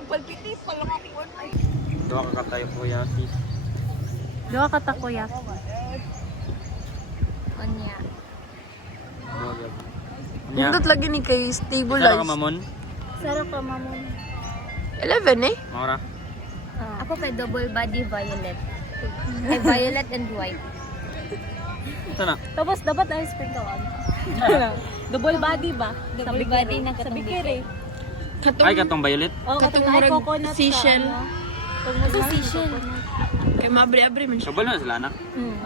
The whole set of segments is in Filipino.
magpalpiti pa lang ako. Doa ka tayo po yati. Doa ka takoyaki. Onya. Nindot lagi ni kay stable Sara ka life. mamon? Sarap ka, mamon. 11 eh. Maura? Ako kay double body violet. Ay, violet and white. Sana? Tapos dapat ay sprinkle on. Double body ba? Double body ng Sabi kere. Ay, katong violet? Oh, katong ay coconut seashell. Katong seashell. Kay mabre-abre man siya. Kabalo na sila anak?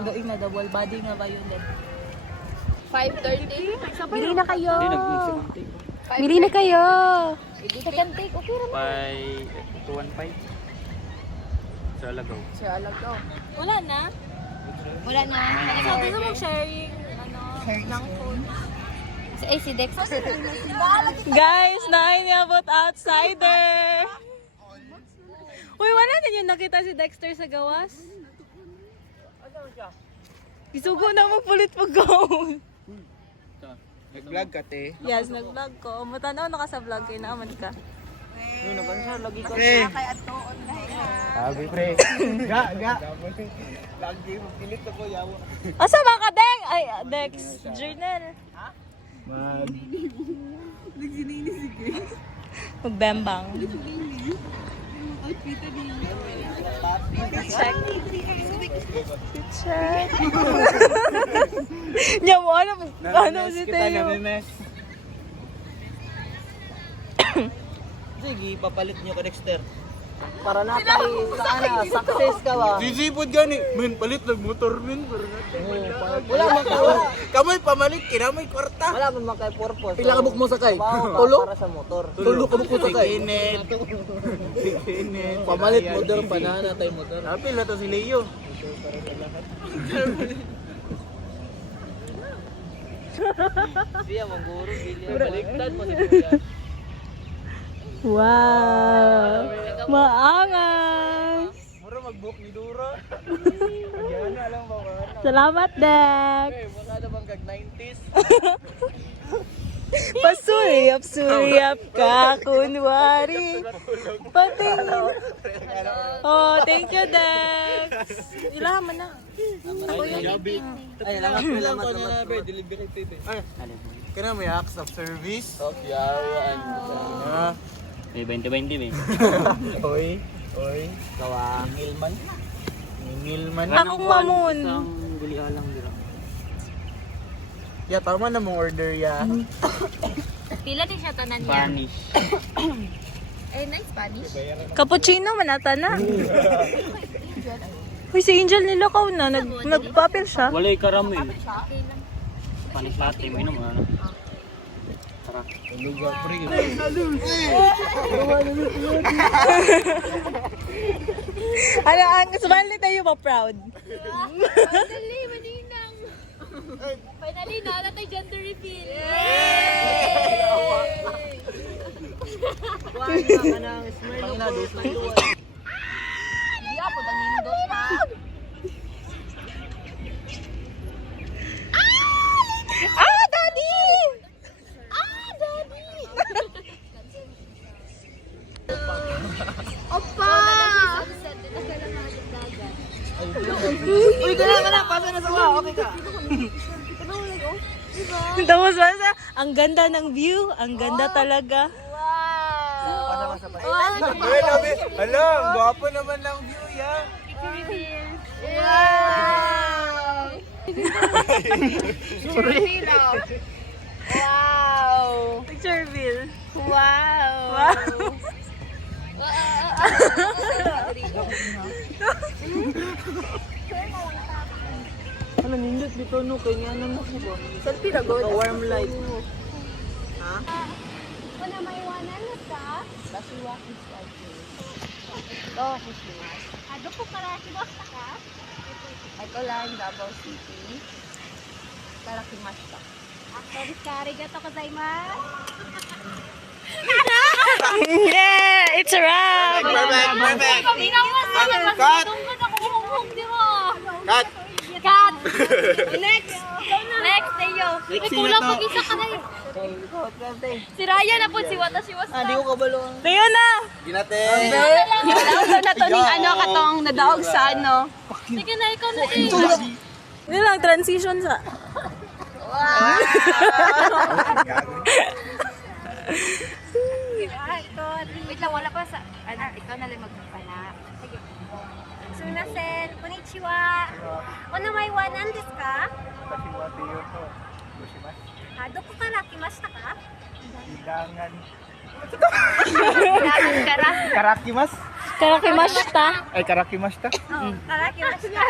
Doing na double body nga violet. 5:30. Bili na kayo. Hindi, nag-mix. Bili na kayo. Second take, okay ra. 215. Sa Alagaw. Sir, alagaw. Wala na. Wala na. So, gusto mong sharing ng phone. Si Dexter. Guys, nainabot outsider. Uy, wala na yun nakita si Dexter sa gawas. Isugo na mo pulit pag-gown. Nag-vlog ka, te. Yes, nag-vlog ko. Matanaw na ka sa vlog kay naaman ka. Yun, nakansar lagi ka. Sabi pre. Ga. Lagi mo pilit ako yawa. Asa ba ka, Deng? Ay, Dex, journal. Man. Magbembang. Check. Check. Nya mo, ano si Teo? Sige, papalit nyo ka Dexter. Para na tayo sana success ka ba? Sisipod gani, men palit ng motor men. Wala man ka wala. Kamay pamalit, kinamay kwarta. Wala man man kay purpose. Pila ka buk mo sakay? Tulo para sa motor. Tulo ka buk mo sakay. Init. Pamalit motor pa na tayo motor. Pila to si Leo. Siya mangguro, baliktad mo si Kuya. Wow! Maangas! Mura mag-book ni Dura. Yan na lang ba ba? Salamat, Dex! Mukha na bang kag 90s? Pasuyap-suyap ka, kunwari. Pating. Oh, thank you, Dex. Ilaman na. Ay, salamat. Delivery tete. Kana may acts of service. May 20-20 ba? Oy. Kawa. Ngilman. Akong mamon. Isang gulialang dira. Ya tama na mong order ya. Pila din siya tanan niya. Spanish. Eh, nice Spanish. Cappuccino, manata na. Uy, si Angel nilakaw na. Nagpapil siya. Walay karami. Okay lang. Spanish latte, may inom ano. Tara. Ano, ang smile tayo ba proud? Finally, maninang. Finally, na tayo gender reveal. Yay! Hindi ako ang nindot pa. Ah, Daddy! Opa! Uy, kana, pasa na sa wa. Okay ka. Tapos basta, ang ganda ng view. Ang ganda talaga. Wow! Uy, labi. Hala, ang gwapo naman ng view ya. Wow! Wow! Picture bill. Wow! Ano nindot dito no kay nga ano mo ba? Saan pinagod? Warm light. Wala may iwanan na ka? Basiwa is oh, Christmas. Ano po pala si Boss ka? Ito lang, Davao City. Tarakimashita. Arigato gozaimasu. Yeah, it's a wrap. Perfect. Cut! Cut. Cut! Next! Next! Teo. May kulang mag-isa ka na eh. Si Ryan na po, si Wata, si Wasta. Di ko kabalo. Tayo na! Ginate. Wala na to ning ano katong nadaog sa ano. Sige na, ikaw na eh. Hindi lang, transition sa... Wait lang, wala pa sa... Ano, ikaw na lang magpapala. Sige. Sumimasen, konnichiwa. Onamai wa nan desu ka? Doko kara kimashita ka? Hidangan. Kara. Karakimasu. Karakimashita. Ay, karakimashita. Kara kimashita.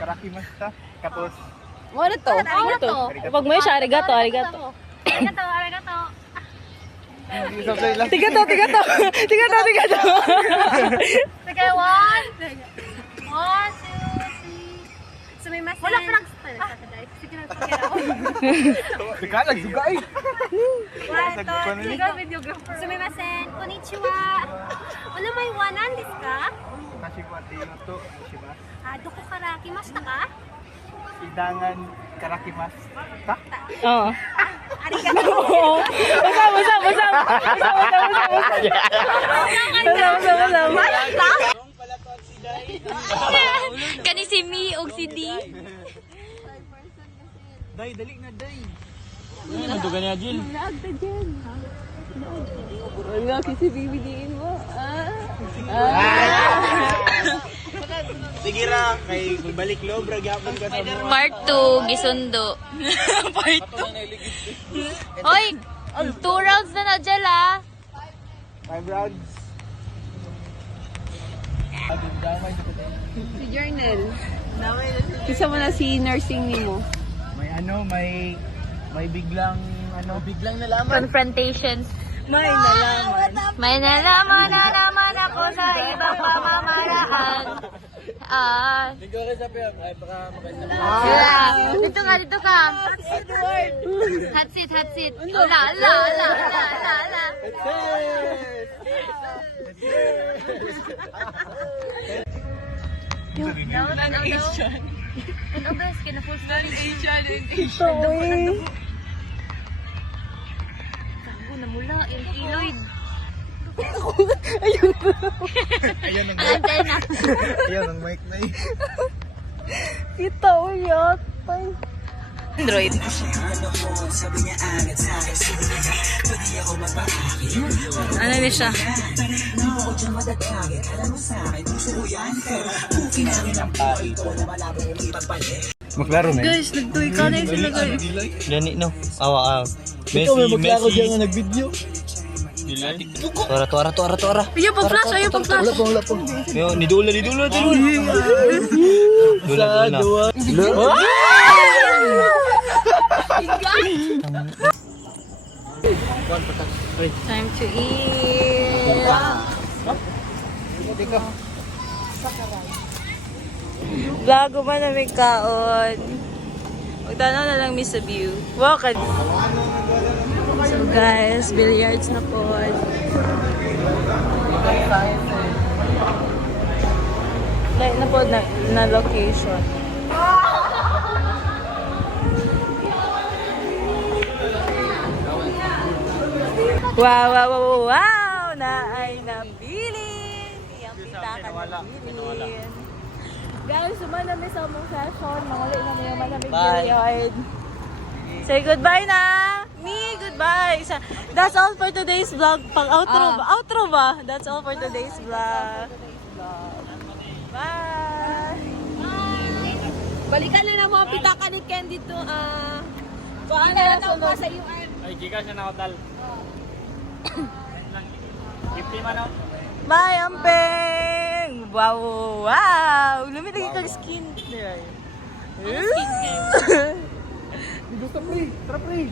Karakimashita. Tapos, Ano to? Ano to? Pag may siya, arigato, arigato. Arigato, arigato. hindi sabay lang. Tiga to, tiga to. Tiga to, tiga to. Sige, 1, 2, 3. Sumimasen. Wala pa lang. Sige na, sige na. Nagkalag, sugay. 1, 2, 3. Sumimasen, konnichiwa. Onamai wa nan desu ka? Kashiwate yoto. Shimasu. Doko kara kimashita ka? Hidangan. Karakimasu. Ta? Oo. Arigato. Basa, basa, basa. Basa, basa, basa, basa. Basa, basa, basa. Kani si Mi ug si D. Day, dali na, day. Nandugan niya, Jill. Wala, kasi bibidiin mo. Sige ra, kay balik loob, ragyapon ka sa mga. Part 2 gisundo. Part 2. Hoy, 2 rounds na na jala. 5 rounds. Si Journal. Kisa mo na si nursing ni mo. May ano, may biglang biglang nalaman. Confrontations. May nalaman. May nalaman na naman ako sa ibang pamamaraan. Dito ka sa piyam, ay baka maganda. Dito ka, dito ka. Hot seat, hot seat. Ala, ala, ala, ala, ala, ala. Ano bes, kinapos na rin. Ito eh. Gago na mula, yung kiloid. Ayun ang Antena. Ayun ang mic na eh. Kita uyot. Android. Ano ni siya? Maklaro na Guys, nagtuloy ka na yung sila guys. Gani, no? Awa, Ikaw may maklaro dyan nga nag-video. Tora. Ayaw pa flash, ayaw pa flash. Wala pa. Yo, nidula. Dula. Time to eat. Bago man na may kaon. Magtanaw na lang mi sa view. Walk. So guys, billiards na po. Like na po na location. Wow! Na ay nabilin. Iyang pitaka nabilin. Guys, suman na sa among session. Manguli na may malamig billiard. Say goodbye na! Me, goodbye! That's all for today's vlog. Pang outro ba? That's all for today's vlog. Bye! Balikan na ng mga pitaka ni Ken dito. Paano na daw pa sa UM? Ay, giga siya na hotel. 50 man, no? Bye, Ampeng! Wow! Lumilagay ka skin. Skincare. Gusto pre, tara pre.